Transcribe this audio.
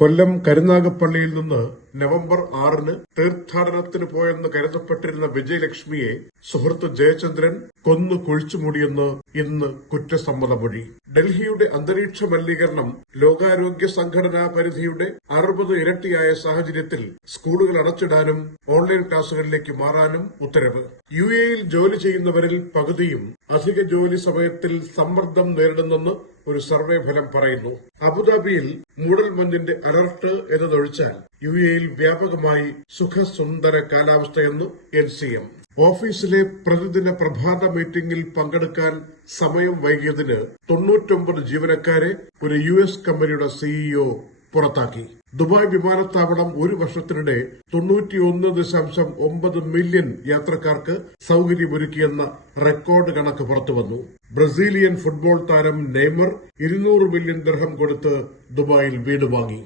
കൊല്ലം കരുനാഗപ്പള്ളിയിൽ നിന്ന് നവംബർ 6-ന് തീർത്ഥാടനത്തിന് പോയെന്ന് കരുതപ്പെട്ടിരുന്ന വിജയലക്ഷ്മിയെ സുഹൃത്ത് ജയചന്ദ്രൻ കൊന്നു കുഴിച്ചുമൂടിയെന്ന് ഇന്ന് കുറ്റസമ്മതമൊഴി. ഡൽഹിയുടെ അന്തരീക്ഷ മലിനീകരണം ലോകാരോഗ്യ സംഘടനാ പരിധിയുടെ 60 ഇരട്ടിയായ സാഹചര്യത്തിൽ സ്കൂളുകൾ അടച്ചിടാനും ഓൺലൈൻ ക്ലാസുകളിലേക്ക് മാറാനും ഉത്തരവ്. യുഎഇയിൽ ജോലി ചെയ്യുന്നവരിൽ പകുതിയും അധിക ജോലി സമയത്തിൽ സമ്മർദ്ദം നേരിടുന്നെന്ന് ഒരു സർവേ ഫലം പറയുന്നു. അബുദാബിയിൽ മൂടൽമഞ്ഞിന്റെ അലർട്ട് എന്നതൊഴിച്ചാൽ യുഎഇയിൽ വ്യാപകമായി സുഖസുന്ദര കാലാവസ്ഥയെന്ന് NCM. ഓഫീസിലെ പ്രതിദിന പ്രഭാത മീറ്റിംഗിൽ പങ്കെടുക്കാൻ സമയം വൈകിയതിന് 99 ജീവനക്കാരെ ഒരു US കമ്പനിയുടെ CEO പുറത്താക്കി. ദുബായ് വിമാനത്താവളം ഒരു വർഷത്തിനിടെ 91.9 മില്യൺ യാത്രക്കാർക്ക് സൌകര്യമൊരുക്കിയെന്ന റെക്കോർഡ് കണക്ക് പുറത്തുവന്നു. ബ്രസീലിയൻ ഫുട്ബോൾ താരം നെയ്മർ 200 മില്യൺ ദിർഹം കൊടുത്ത് ദുബായിൽ വീട് വാങ്ങി.